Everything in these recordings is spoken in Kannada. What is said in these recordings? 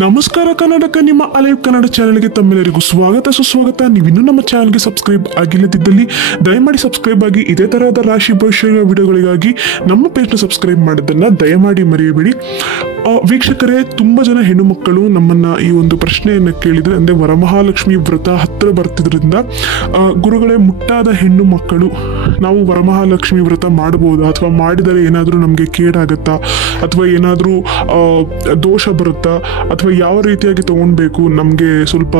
ನಮಸ್ಕಾರ ಕನ್ನಡಕ ನಿಮ್ಮ ಅಲೈವ್ ಕನ್ನಡ ಚಾನೆಲ್ಗೆ ತಮ್ಮೆಲ್ಲರಿಗೂ ಸ್ವಾಗತ ಸುಸ್ವಾಗತ. ನೀವಿನ್ನೂ ನಮ್ಮ ಚಾನೆಲ್ಗೆ ಸಬ್ಸ್ಕ್ರೈಬ್ ಆಗಿಲ್ಲದಿದ್ದಲ್ಲಿ ದಯಮಾಡಿ ಸಬ್ಸ್ಕ್ರೈಬ್ ಆಗಿ. ಇದೇ ತರಹದ ರಾಶಿ ಭವಿಷ್ಯ ವಿಡಿಯೋಗಳಿಗಾಗಿ ನಮ್ಮ ಪೇಜ್ನ ಸಬ್ಸ್ಕ್ರೈಬ್ ಮಾಡೋದನ್ನ ದಯಮಾಡಿ ಮರೆಯಬೇಡಿ. ವೀಕ್ಷಕರೇ, ತುಂಬ ಜನ ಹೆಣ್ಣು ಮಕ್ಕಳು ನಮ್ಮನ್ನ ಈ ಒಂದು ಪ್ರಶ್ನೆಯನ್ನು ಕೇಳಿದರೆ, ಅಂದರೆ ವರಮಹಾಲಕ್ಷ್ಮಿ ವ್ರತ ಹತ್ತಿರ ಬರ್ತಿದ್ರಿಂದ ಗುರುಗಳೇ, ಮುಟ್ಟಾದ ಹೆಣ್ಣು ಮಕ್ಕಳು ನಾವು ವರಮಹಾಲಕ್ಷ್ಮಿ ವ್ರತ ಮಾಡಬಹುದಾ, ಅಥವಾ ಮಾಡಿದರೆ ಏನಾದರೂ ನಮಗೆ ಕೇಡಾಗತ್ತಾ, ಅಥವಾ ಏನಾದರೂ ದೋಷ ಬರುತ್ತಾ, ಅಥವಾ ಯಾವ ರೀತಿಯಾಗಿ ತಗೊಳ್ಬೇಕು, ನಮಗೆ ಸ್ವಲ್ಪ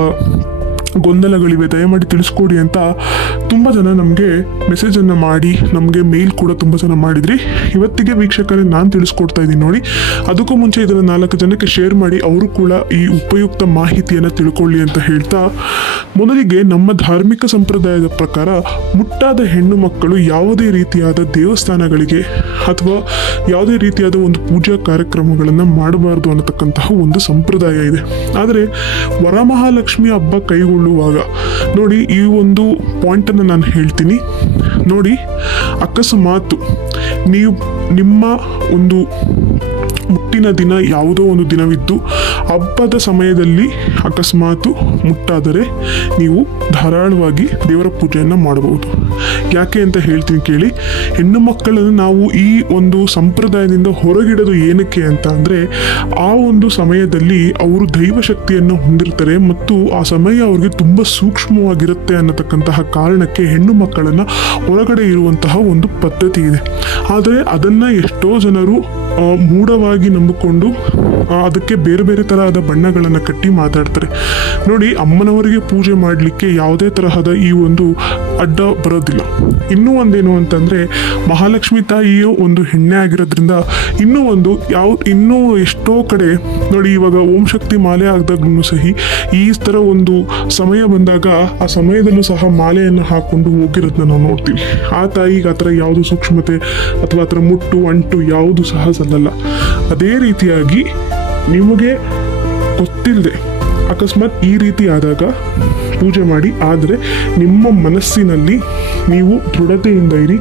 ಗೊಂದಲಗಳಿವೆ, ದಯಮಾಡಿ ತಿಳಿಸ್ಕೊಡಿ ಅಂತ ತುಂಬ ಜನ ನಮಗೆ ಮೆಸೇಜನ್ನು ಮಾಡಿ, ನಮಗೆ ಮೇಲ್ ಕೂಡ ತುಂಬ ಜನ ಮಾಡಿದ್ರಿ. ಇವತ್ತಿಗೆ ವೀಕ್ಷಕರೇ ನಾನು ತಿಳಿಸ್ಕೊಡ್ತಾ ಇದ್ದೀನಿ ನೋಡಿ. ಅದಕ್ಕೂ ಮುಂಚೆ ಇದನ್ನು 4 ಜನಕ್ಕೆ ಶೇರ್ ಮಾಡಿ, ಅವರು ಕೂಡ ಈ ಉಪಯುಕ್ತ ಮಾಹಿತಿಯನ್ನು ತಿಳ್ಕೊಳ್ಳಿ ಅಂತ ಹೇಳ್ತಾ, ಮೊದಲಿಗೆ ನಮ್ಮ ಧಾರ್ಮಿಕ ಸಂಪ್ರದಾಯದ ಪ್ರಕಾರ ಮುಟ್ಟಾದ ಹೆಣ್ಣು ಮಕ್ಕಳು ಯಾವುದೇ ರೀತಿಯಾದ ದೇವಸ್ಥಾನಗಳಿಗೆ ಅಥವಾ ಯಾವುದೇ ರೀತಿಯಾದ ಒಂದು ಪೂಜಾ ಕಾರ್ಯಕ್ರಮಗಳನ್ನು ಮಾಡಬಾರ್ದು ಅನ್ನತಕ್ಕಂತಹ ಒಂದು ಸಂಪ್ರದಾಯ ಇದೆ. ಆದರೆ ವರಮಹಾಲಕ್ಷ್ಮಿ ಹಬ್ಬ ಕೈಗೊಳ್ಳುವಾಗ ನೋಡಿ, ಈ ಒಂದು ಪಾಯಿಂಟನ್ನು ನಾನು ಹೇಳ್ತೀನಿ ನೋಡಿ. ಅಕಸ್ಮಾತ್ ನೀವು ನಿಮ್ಮ ಒಂದು ಮುಟ್ಟಿನ ದಿನ ಯಾವುದೋ ಒಂದು ದಿನವಿದ್ದು ಹಬ್ಬದ ಸಮಯದಲ್ಲಿ ಅಕಸ್ಮಾತು ಮುಟ್ಟಾದರೆ ನೀವು ಧಾರಾಳವಾಗಿ ದೇವರ ಪೂಜೆಯನ್ನು ಮಾಡಬಹುದು. ಯಾಕೆ ಅಂತ ಹೇಳ್ತೀನಿ ಕೇಳಿ. ಹೆಣ್ಣು ಮಕ್ಕಳನ್ನು ನಾವು ಈ ಒಂದು ಸಂಪ್ರದಾಯದಿಂದ ಹೊರಗಿಡೋದು ಏನಕ್ಕೆ ಅಂತ ಅಂದರೆ, ಆ ಒಂದು ಸಮಯದಲ್ಲಿ ಅವರು ದೈವ ಶಕ್ತಿಯನ್ನು ಹೊಂದಿರ್ತಾರೆ ಮತ್ತು ಆ ಸಮಯ ಅವ್ರಿಗೆ ತುಂಬ ಸೂಕ್ಷ್ಮವಾಗಿರುತ್ತೆ ಅನ್ನತಕ್ಕಂತಹ ಕಾರಣಕ್ಕೆ ಹೆಣ್ಣು ಮಕ್ಕಳನ್ನು ಹೊರಗಡೆ ಇರುವಂತಹ ಒಂದು ಪದ್ಧತಿ ಇದೆ. ಆದರೆ ಅದನ್ನು ಎಷ್ಟೋ ಜನರು ಮೂಢವಾಗಿ ನಂಬಿಕೊಂಡು ಅದಕ್ಕೆ ಬೇರೆ ಬೇರೆ ತರಹದ ಬಣ್ಣಗಳನ್ನು ಕಟ್ಟಿ ಮಾತಾಡ್ತಾರೆ ನೋಡಿ. ಅಮ್ಮನವರಿಗೆ ಪೂಜೆ ಮಾಡಲಿಕ್ಕೆ ಯಾವುದೇ ತರಹದ ಈ ಒಂದು ಅಡ್ಡ ಬರೋದಿಲ್ಲ. ಇನ್ನೂ ಒಂದೇನು ಅಂತಂದರೆ, ಮಹಾಲಕ್ಷ್ಮಿ ತಾಯಿಯು ಒಂದು ಹೆಣ್ಣೆ ಆಗಿರೋದ್ರಿಂದ ಇನ್ನೂ ಎಷ್ಟೋ ಕಡೆ ನೋಡಿ, ಇವಾಗ ಓಂ ಶಕ್ತಿ ಮಾಲೆ ಆಗದಾಗ್ಲೂ ಸಹಿ ಈ ಥರ ಒಂದು ಸಮಯ ಬಂದಾಗ ಆ ಸಮಯದಲ್ಲೂ ಸಹ ಮಾಲೆಯನ್ನು ಹಾಕ್ಕೊಂಡು ಹೋಗಿರೋದನ್ನ ನಾವು ನೋಡ್ತೀವಿ. ಆ ತಾಯಿಗೆ ಆ ಥರ ಯಾವುದು ಸೂಕ್ಷ್ಮತೆ ಅಥವಾ ಆ ಥರ ಮುಟ್ಟು ಅಂಟು ಯಾವುದು ಸಹ ಸಲ್ಲಲ್ಲ. ಅದೇ ರೀತಿಯಾಗಿ ನಿಮಗೆ ಗೊತ್ತಿಲ್ಲದೆ ಅಕಸ್ಮಾತ್ ಈ ರೀತಿ ಆದಾಗ ಪೂಜೆ ಮಾಡಿ. ಆದರೆ ನಿಮ್ಮ ಮನಸ್ಸಿನಲ್ಲಿ ನೀವು ದೃಢತೆಯಿಂದ ಇರಿ,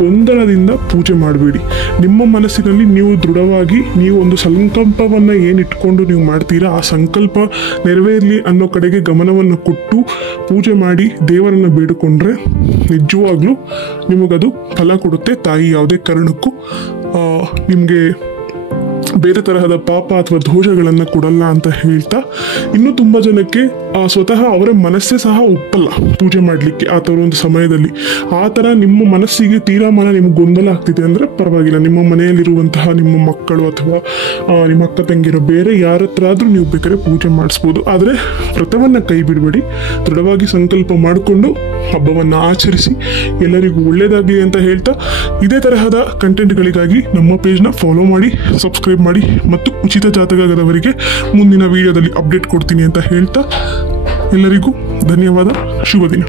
ಗೊಂದಲದಿಂದ ಪೂಜೆ ಮಾಡಬೇಡಿ. ನಿಮ್ಮ ಮನಸ್ಸಿನಲ್ಲಿ ನೀವು ದೃಢವಾಗಿ ನೀವು ಒಂದು ಸಂಕಲ್ಪವನ್ನು ಏನಿಟ್ಕೊಂಡು ನೀವು ಮಾಡ್ತೀರಾ, ಆ ಸಂಕಲ್ಪ ನೆರವೇರಲಿ ಅನ್ನೋ ಕಡೆಗೆ ಗಮನವನ್ನು ಕೊಟ್ಟು ಪೂಜೆ ಮಾಡಿ ದೇವರನ್ನು ಬೇಡಿಕೊಂಡ್ರೆ ನಿಜವಾಗ್ಲೂ ನಿಮಗದು ಫಲ ಕೊಡುತ್ತೆ. ತಾಯಿ ಯಾವುದೇ ಕಾರಣಕ್ಕೂ ನಿಮಗೆ ಬೇರೆ ತರಹದ ಪಾಪ ಅಥವಾ ದೋಷಗಳನ್ನು ಕೊಡಲ್ಲ ಅಂತ ಹೇಳ್ತಾ, ಇನ್ನೂ ತುಂಬ ಜನಕ್ಕೆ ಸ್ವತಃ ಅವರ ಮನಸ್ಸೇ ಸಹ ಒಪ್ಪಲ್ಲ ಪೂಜೆ ಮಾಡಲಿಕ್ಕೆ ಆ ಥರ ಒಂದು ಸಮಯದಲ್ಲಿ. ಆ ಥರ ನಿಮ್ಮ ಮನಸ್ಸಿಗೆ ತೀರಾಮಾನ ನಿಮ್ಗೆ ಗೊಂದಲ ಆಗ್ತಿದೆ ಅಂದರೆ ಪರವಾಗಿಲ್ಲ, ನಿಮ್ಮ ಮನೆಯಲ್ಲಿರುವಂತಹ ನಿಮ್ಮ ಮಕ್ಕಳು ಅಥವಾ ನಿಮ್ಮ ಅಕ್ಕ ತಂಗಿರೋ ಬೇರೆ ಯಾರ ಹತ್ರ ಆದರೂ ನೀವು ಬೇಕಾದ್ರೆ ಪೂಜೆ ಮಾಡಿಸ್ಬೋದು. ಆದರೆ ವ್ರತವನ್ನು ಕೈ ಬಿಡಬೇಡಿ, ದೃಢವಾಗಿ ಸಂಕಲ್ಪ ಮಾಡಿಕೊಂಡು ಹಬ್ಬವನ್ನು ಆಚರಿಸಿ. ಎಲ್ಲರಿಗೂ ಒಳ್ಳೆಯದಾಗಲಿ ಅಂತ ಹೇಳ್ತಾ, ಇದೇ ತರಹದ ಕಂಟೆಂಟ್ಗಳಿಗಾಗಿ ನಮ್ಮ ಪೇಜ್ನ ಫಾಲೋ ಮಾಡಿ, ಸಬ್ಸ್ಕ್ರೈಬ್ ಮಾಡಿ ಮತ್ತು ಉಚಿತ ಜಾತಕದವರಿಗೆ ಮುಂದಿನ ವಿಡಿಯೋದಲ್ಲಿ ಅಪ್ಡೇಟ್ ಕೊಡ್ತೀನಿ ಅಂತ ಹೇಳ್ತಾ, ಎಲ್ಲರಿಗೂ ಧನ್ಯವಾದ. ಶುಭ ದಿನ.